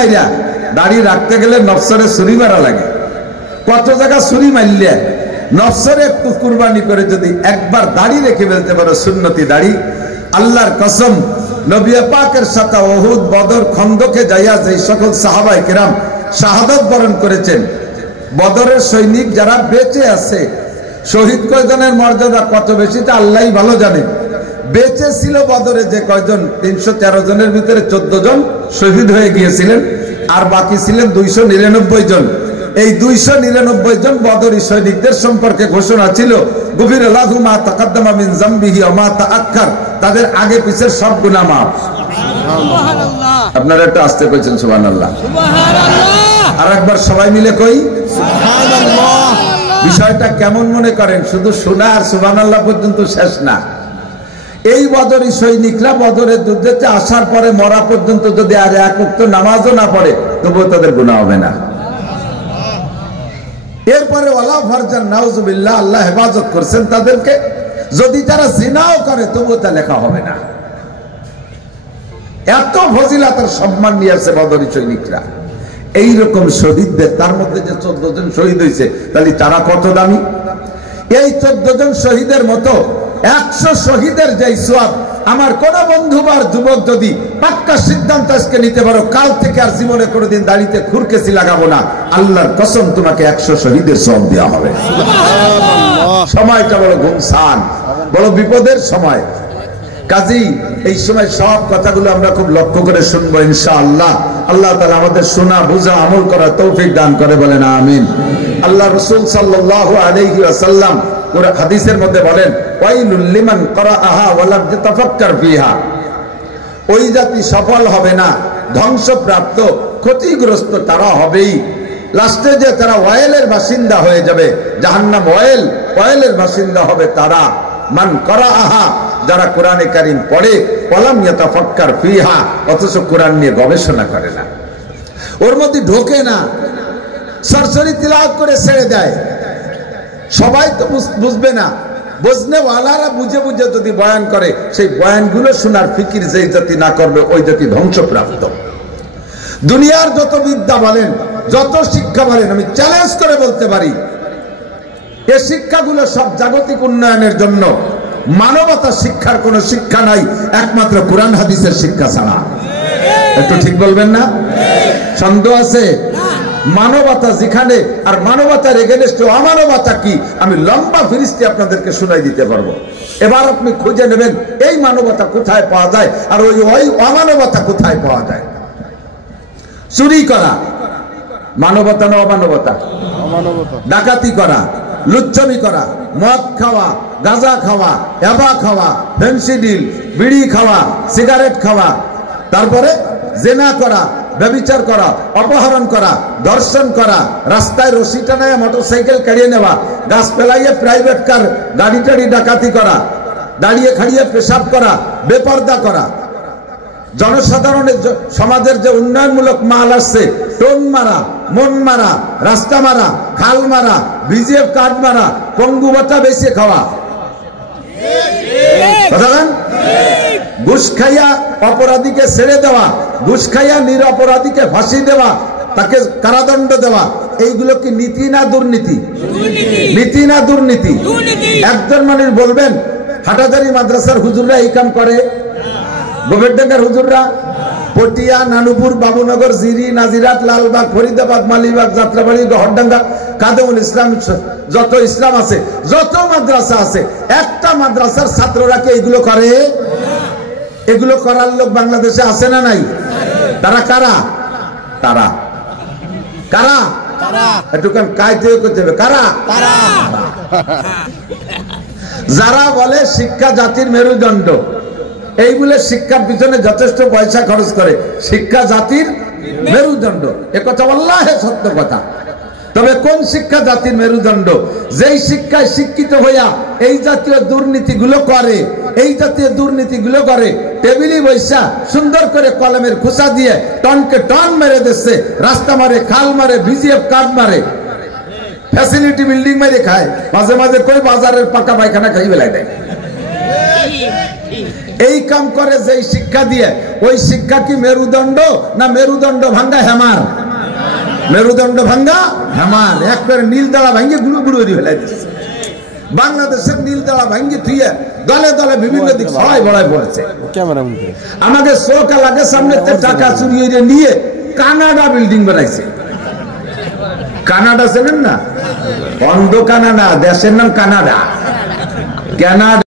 মাইরা দাড়ি রাখতে গেলে নফসরে ছুরি মারা লাগে। কত জায়গা ছুরি মারলে নফসরে একটু কুরবানি করে যদি একবার দাড়ি রেখে ফেলতে পারো, সুন্নতি দাড়ি, আল্লাহর কসম নবী পাকের সাথে উহুদ, বদর, খন্দকে যাইয়া যে সকল সাহাবায়ে কেরাম শাহাদাত বরণ করেছেন, বদরের সৈনিক যারা বেঁচে আছে, শহীদ কয়জনের মর্যাদা কত বেশি তা আল্লাহই ভালো জানে। বেঁচে ছিল বদরে যে কয়জন, 313 জনের ভিতরে 14 জন শহীদ হয়ে গিয়েছিলেন, আর বাকি ছিলেন 299 জন। এই 299 জন বদরি সৈনিকদের সম্পর্কে ঘোষণা ছিল, গফির লাহু মা তাকাদ্দামা মিন যামবিহি ওয়া মা তাআক্কার, তাদের আগে পিছের সব গুনাহ মাফ। সুবহানাল্লাহ। আপনারা একটু আস্তে কইছেন সুবহানাল্লাহ। সুবহানাল্লাহ। আর একবার সবাই মিলে কই সুবহানাল্লাহ। বিষয়টা কেমন মনে করেন? শুধু শোনা আর সুবহানাল্লাহ পর্যন্ত শেষ না। এই বদরি সৈনিকরা বদরের যুদ্ধেতে আসার পরে মরা পর্যন্ত যদি আর এক ওয়াক্ত নামাজও না পড়ে তবুও তাদের গুনাহ হবে না। এরপরে ওয়ালা ফারজান নাউজুবিল্লাহ, আল্লাহ হেফাজত করছেন তাদেরকে, যদি তারা জিনাও করে তবুও তা লেখা হবে না। এত ফজিলত আর সম্মান নিয়ে আসছে বদরি সৈনিকরা। এইরকম শহীদদের, তার মধ্যে যে 14 জন শহীদ হয়েছে, তাহলে তারা কত দামি। এই 14 জন শহীদের মতো 100 শহীদের যে সওয়াব, আমার কোন বন্ধু বা যুবক যদি পাক্কা সিদ্ধান্ত আজকে নিতে পারো, কাল থেকে আর জীবনে কোনোদিন দাড়িতে খুরকেসি লাগাবো না, আল্লাহর কসম তোমাকে 100 শহীদের সওয়াব দেওয়া হবে। সময়টা বড় গুমসান, বড় বিপদের সময়। কাজী এই সময় সব কথাগুলো আমরা খুব লক্ষ্য করে শুনবো ইনশাআল্লাহ। আল্লাহ তাআলা আমাদের শোনা, বুঝা, আমল করার তৌফিক দান করে, বলেন আমিন। আল্লাহ রাসূল সাল্লাল্লাহু আলাইহি ওয়াসাল্লাম পুরো হাদিসের মধ্যে বলেন, ওয়াইলুল লিমান ক্বারাআহা ওয়া লাম ইয়াতাফাক্কার ফিহা, ওই জাতি সফল হবে না, ধ্বংসপ্রাপ্ত, ক্ষতিগ্রস্ত তারা হবেই। লাস্টে যে তারা ওয়াইলের বাসিন্দা হয়ে যাবে, জাহান্নাম, ওয়াইলের বাসিন্দা হবে তারা। মান ক্বারাআহা, যারা কোরআনে কারীম পড়ে, ওয়া লাম ইয়াতাফাক্কার ফিহা, অথচ কোরআন নিয়ে গবেষণা করে না, ওর মধ্যে ঢোকে না, সরসরি তিলাওয়াত করে ছেড়ে দেয়। সবাই তো বুঝবে না, বুঝনে ওয়ালারা বুঝে বুঝে যদি বয়ান করে, সেই বয়ানগুলো শোনার ফিকির যেই জাতি না করবে ওই জাতি ধ্বংসপ্রাপ্ত। দুনিয়ার যত বিদ্যা বলেন, যত শিক্ষা বলেন, আমি চ্যালেঞ্জ করে বলতে পারি এই শিক্ষাগুলো সব জাগতিক উন্নয়নের জন্য। মানবতা শিক্ষার কোন শিক্ষা নাই একমাত্র কোরআন হাদিসের শিক্ষা ছাড়া। একটু ঠিক বলবেন না? সন্দেহ আছে? মানবতা যেখানে, আর মানবতার এগেনস্টে অমানবতা কি, আমি লম্বা ফিরিস্তি আপনাদেরকে শোনাই দিতে পারবো। এবার আপনি খুঁজে নেবেন এই মানবতা কোথায় পাওয়া যায় আর ওই অমানবতা কোথায় পাওয়া যায়। চুরি করা মানবতা না অমানবতা? ডাকাতি করা, লুচ্ছমি করা, মদ খাওয়া, গাঁজা খাওয়া, ইয়াবা খাওয়া, ফেন্সিডিল, বিড়ি খাওয়া, সিগারেট খাওয়া, তারপরে জেনা করা, ব্যভিচার করা, অপহরণ করা, ধর্ষণ করা, রাস্তায় রশি টানায় মোটরসাইকেল কাড়িয়ে নেওয়া, গাছ ফেলাইয়ে প্রাইভেট কার গাড়ি টাড়ি ডাকাতি করা, দাঁড়িয়ে খাড়িয়ে পেশাব করা, বেপর্দা করা, জনসাধারণের সমাজের যে উন্নয়নমূলক মাল আসছে, টোন মারা, মন মারা, রাস্তা মারা, খাল মারা, বিজিএফ কার্ড মারা, পঙ্গু ভাতা বেঁচে খাওয়া, ঘুষ খাইয়া অপরাধীকে ছেড়ে দেওয়া, ঘুষ খাইয়া নিরপরাধীকে ফাঁসি দেওয়া, তাকে কারাদণ্ড দেওয়া, এইগুলো কি নীতি না দুর্নীতি? নীতি না দুর্নীতি? একজন মানুষ বলবেন হাটাজারি মাদ্রাসার হুজুররা এই কাম করে, গোবেরডাঙ্গার হুজুররা, পটিয়া, নানুপুর, বাবুনগর, জিরি, নাজিরাত, লালবাগ, ফরিদাবাদ, মালিবাগ, যাত্রাবাড়ি, গহরডাঙ্গা, কাদেমুল ইসলাম, যত ইসলাম আছে, যত মাদ্রাসা আছে, একটা মাদ্রাসার ছাত্ররা কি এইগুলো করে? এগুলো করার লোক বাংলাদেশে আছে না নাই? তারা কারা? তারা কারা? একটুখান কাইতে করতে হবে, কারা? যারা বলে শিক্ষা জাতির মেরুদণ্ড, এই বলে শিক্ষার পিছনে যথেষ্ট পয়সা খরচ করে, শিক্ষা জাতির মেরুদণ্ড, এ কথা আল্লাহে সত্য কথা। তবে কোন শিক্ষা জাতির মেরুদণ্ড? যেই শিক্ষায় শিক্ষিত হইয়া এই জাতীয় দুর্নীতিগুলো করে, এই জাতীয় দুর্নীতিগুলো করে, টেবিলি বৈশা সুন্দর করে কলমের খোসা দিয়ে টনকে টন মেরে দিচ্ছে, রাস্তা মারে, খাল মারে, বিজিএফ কার্ড মারে, ফ্যাসিলিটি বিল্ডিং মেরে খায়, মাঝে মাঝে কই বাজারের পাকা পায়খানা খাই বেলায় দেয়। এই কাম করে যেই শিক্ষা দিয়ে, ওই শিক্ষা কি মেরুদণ্ড না মেরুদণ্ড ভাঙ্গা হেমার? মেরুদণ্ড ভাঙ্গা হেমার। একবারে নীল দাঁড়া ভাঙ্গে গুঁড়ো গুঁড়ো ফেলাই দিচ্ছে। বাংলাদেশের নীল দাঁড়া ভাঙ্গে থুয়ে দলে দলে বিভিন্ন দিক সবাই বড়াই পড়েছে। আমাকে চোখ লাগে সামনে টাকা চুরিয়ে নিয়ে কানাডা বিল্ডিং বানাইছে। কানাডা চেনেন না? অন্ধ কানাডা, দেশের নাম কানাডা। কানাডা